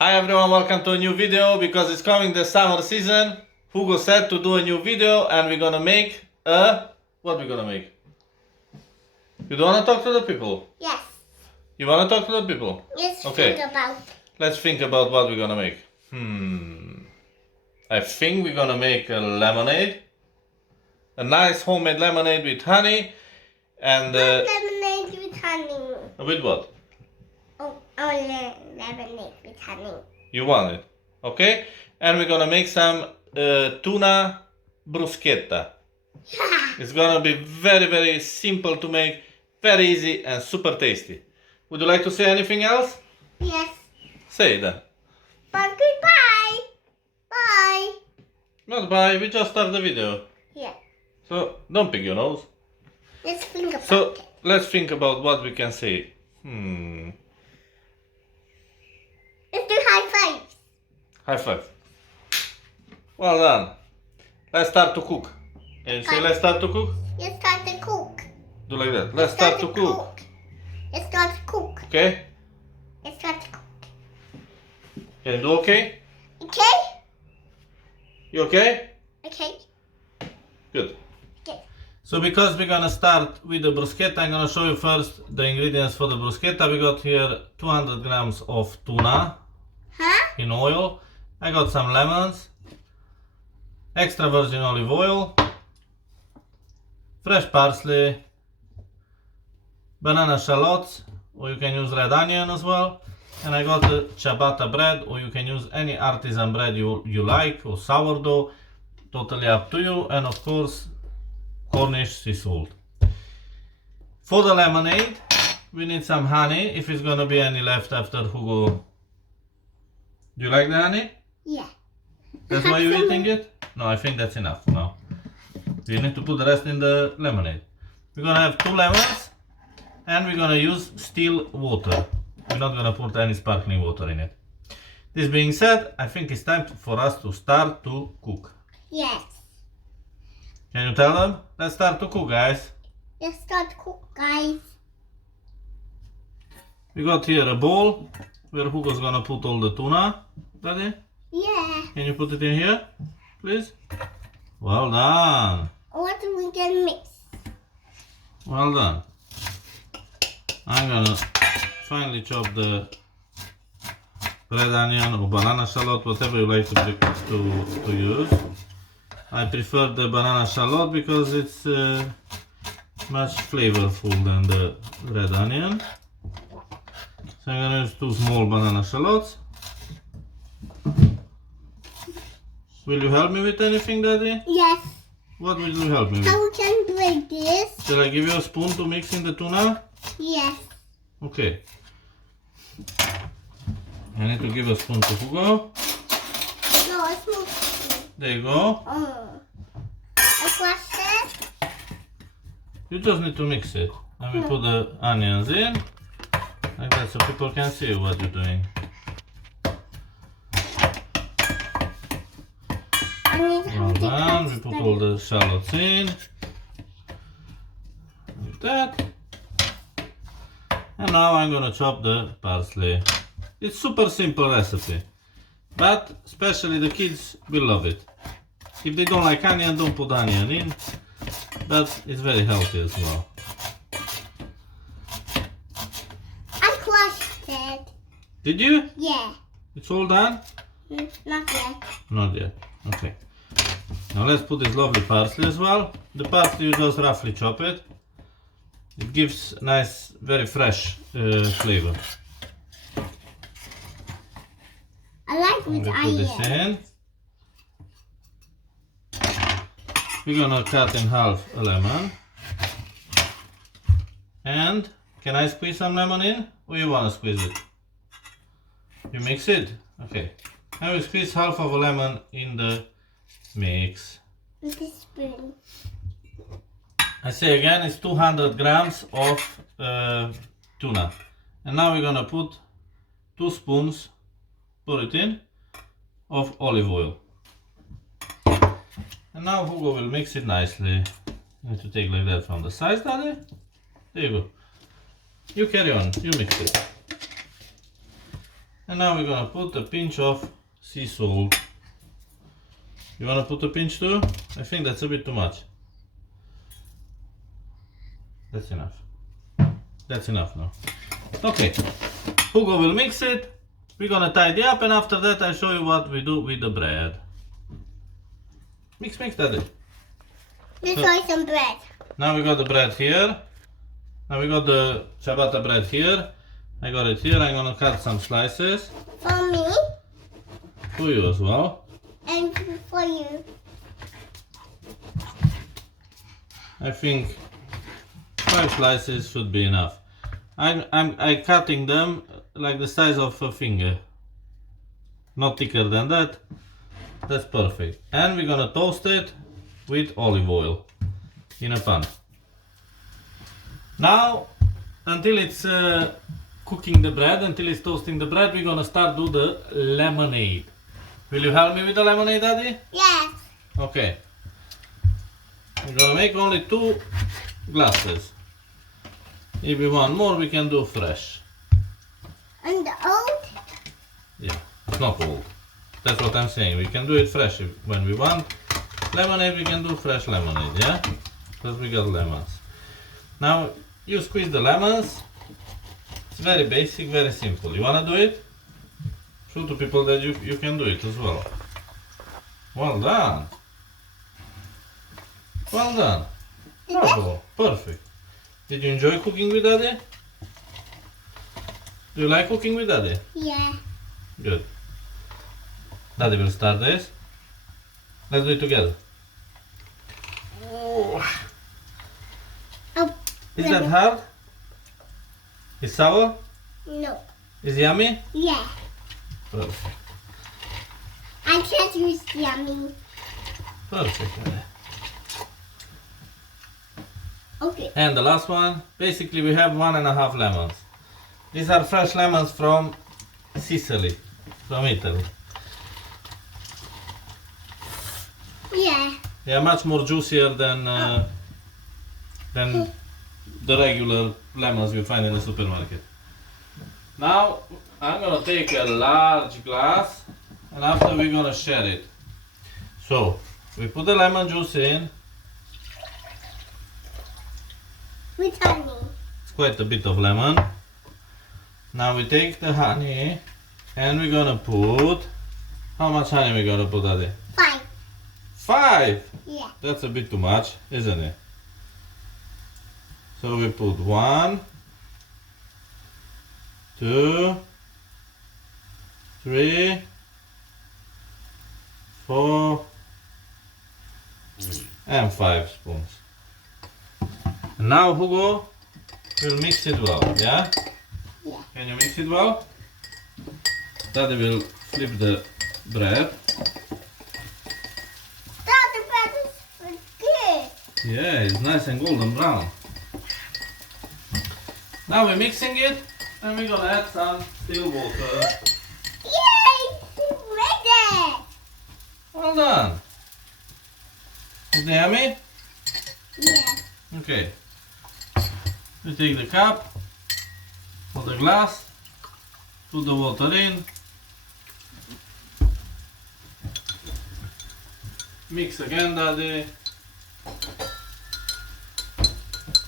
Hi everyone, welcome to a new video. Because it's coming the summer season, Hugo said to do a new video and we're gonna make a... What we're gonna make? You don't wanna talk to the people? Yes. You wanna talk to the people? Let's Okay. think about. Let's think about what we're gonna make. I think we're gonna make a lemonade. A nice homemade lemonade with honey. And Not lemonade with honey. with what? Oh, only lemonade with honey. You want it? Okay? And we're gonna make some tuna bruschetta. It's gonna be very, very simple to make, very easy and super tasty. Would you like to say anything else? Yes. Say it then. But goodbye. Bye. Not bye, we just start the video. Yeah. So don't pick your nose. Let's think about So it. let's think about what we can say. Let's do high fives. High five. Well done. Let's start to cook. Can you say let's start to cook? Let's start to cook. Do like that. Let's start to cook. Let's start to cook. Okay? Let's start to cook. Can you do okay? Okay? You okay? Okay. Good. Okay. So because we're gonna start with the bruschetta, I'm gonna show you first the ingredients for the bruschetta. We got here 200 grams of tuna in oil. I got some lemons, extra virgin olive oil, fresh parsley, banana shallots, or you can use red onion as well. And I got the ciabatta bread, or you can use any artisan bread you like, or sourdough, totally up to you. And of course, Cornish sea salt. For the lemonade, we need some honey, if it's gonna be any left after Hugo. Do you like the honey? Yeah. That's why you're eating it? No, I think that's enough now. You need to put the rest in the lemonade. We're gonna have 2 lemons, and we're gonna use still water. We're not gonna put any sparkling water in it. This being said, I think it's time for us to start to cook. Yes. Can you tell them? Let's start to cook, guys. Let's start to cook, guys. We got here a bowl where Hugo's gonna put all the tuna. Ready? Yeah. Can you put it in here, please? Well done. What are we gonna mix? Well done. I'm gonna finely chop the red onion or banana shallot, whatever you like to use. I prefer the banana shallot because it's much flavorful than the red onion. So I'm gonna use 2 small banana shallots. Will you help me with anything, Daddy? Yes. What will you help me with? How we can break this? Shall I give you a spoon to mix in the tuna? Yes. Okay. I need to give a spoon to Hugo. No, it's not. There you go. I crushed it. You just need to mix it. Let me put the onions in. Like that, so people can see what you're doing. Well done. We put all the shallots in. Like that. And now I'm gonna chop the parsley. It's super simple recipe, but especially the kids will love it. If they don't like onion, don't put onion in, but it's very healthy as well. I crushed it. Did you? Yeah. It's all done? Not yet. Not yet. Okay. Now let's put this lovely parsley as well. The parsley, you just roughly chop it. It gives nice, very fresh flavor. I like with We put this onion. in. We're gonna cut in half a lemon. And can I squeeze some lemon in? Or you wanna squeeze it? You mix it? Okay. I will squeeze half of a lemon in the mix. With a spoon. I say again, it's 200 grams of tuna. And now we're gonna put 2 spoons, pour it in, of olive oil. And now Hugo will mix it nicely. You need to take like that from the sides, Daddy. There you go. You carry on, you mix it. And now we're gonna put a pinch of sea salt. You wanna put a pinch too? I think that's a bit too much. That's enough. That's enough now. Okay, Hugo will mix it. We're gonna tidy up, and after that I'll show you what we do with the bread. Mix, mix, Daddy. Let's try some bread. Now we got the bread here. Now we got the ciabatta bread here. I got it here. I'm gonna cut some slices. For me For you as well. and for you. I think 5 slices should be enough. I'm cutting them like the size of a finger. Not thicker than that. That's perfect. And we're gonna toast it with olive oil in a pan. Now, until it's cooking the bread, until it's toasting the bread, we're gonna start do the lemonade. Will you help me with the lemonade, Daddy? Yes. Okay. We're gonna make only 2 glasses. If we want more, we can do fresh. And the old? Yeah, it's not old. That's what I'm saying. We can do it fresh when we want. Lemonade, we can do fresh lemonade, yeah? Because we got lemons. Now, you squeeze the lemons. It's very basic, very simple. You wanna do it? Show to people that you can do it as well. Well done. Well done. Bravo. Perfect. Did you enjoy cooking with Daddy? Do you like cooking with Daddy? Yeah. Good. Daddy will start this. Let's do it together. Oh, Is that hard? Is sour? no. Is yummy? Yeah. Perfect. I can't use yummy. Perfect. Daddy. Okay. And the last one. Basically, we have 1.5 lemons. These are fresh lemons from Sicily, from Italy. Yeah. They are much more juicier than the regular lemons you find in the supermarket. Now I'm gonna take a large glass, and after we're gonna share it. So we put the lemon juice in. With honey. It's quite a bit of lemon. Now we take the honey, and we're gonna put. How much honey we gonna put, Daddy? 5. 5. Yeah. That's a bit too much, isn't it? So we put 1, 2, 3, 4, and 5 spoons. And now Hugo will mix it well, yeah? Yeah. Can you mix it well? Daddy will flip the bread. The bread is good. Yeah, it's nice and golden brown. Now we're mixing it, and we're gonna add some still water. Yay! It's ready. Well done. Is it yummy? Yeah. Okay. We take the cup, put the glass, put the water in, mix again, Daddy,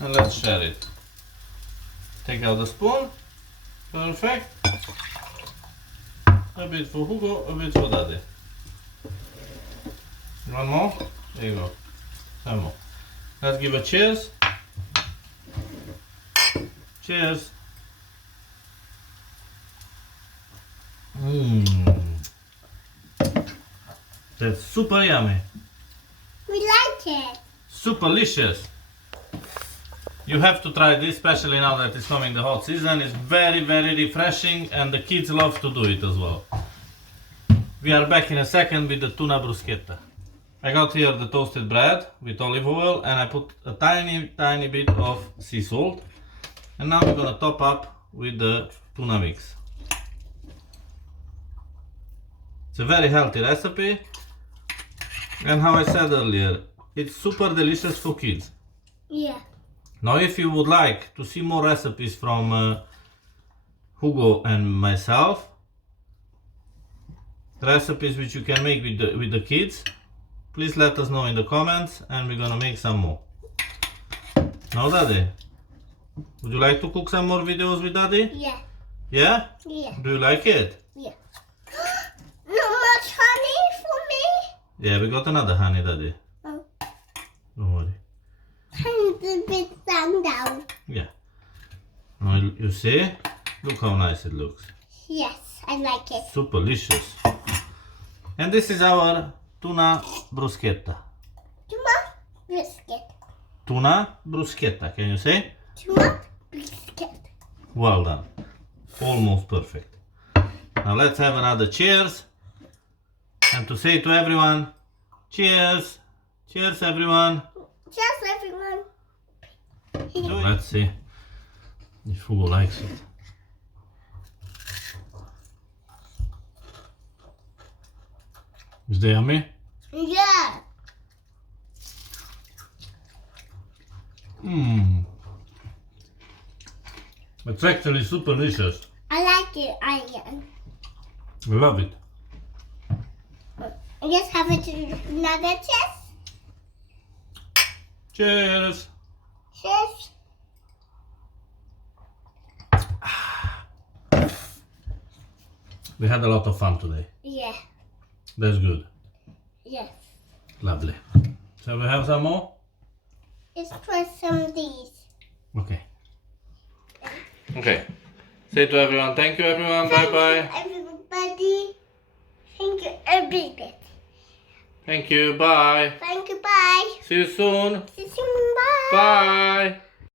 and let's share it. Take out the spoon. Perfect. A bit for Hugo, a bit for Daddy. One more? There you go. Some more. Let's give a cheers. Cheers. That's super yummy. We like it. Super delicious. You have to try this, especially now that it's coming the hot season. It's very, very refreshing, and the kids love to do it as well. We are back in a second with the tuna bruschetta. I got here the toasted bread with olive oil, and I put a tiny bit of sea salt. And now we're gonna top up with the tuna mix. It's a very healthy recipe, and how I said earlier, it's super delicious for kids. Yeah. Now if you would like to see more recipes from Hugo and myself, recipes which you can make with the kids, please let us know in the comments and we're gonna make some more. No, Daddy? Would you like to cook some more videos with Daddy? Yeah. Yeah? Yeah. Do you like it? Yeah. Not much honey for me? Yeah, we got another honey, Daddy. Oh. Don't worry. And a bit down. Yeah. Now you see? Look how nice it looks. Yes, I like it. Super delicious. And this is our tuna bruschetta. Tuna biscuit. Tuna bruschetta, can you say? Tuna biscuit. Well done. Almost perfect. Now let's have another cheers. And to say to everyone, cheers. Cheers, everyone. Cheers, everyone. Let's see if Hugo likes it. Is it yummy? Yeah. Mmm. It's actually super delicious. I like it. I love it. just have another cheers. Cheers. Cheers. We had a lot of fun today. Yeah. That's good. Yes. Lovely. Shall we have some more? Let's try some of these. Okay. Okay. Say to everyone, thank you everyone. Bye bye. Everybody. Thank you, everybody. Thank you. Bye. Thank you. Bye. See you soon. See you soon. Bye. Bye.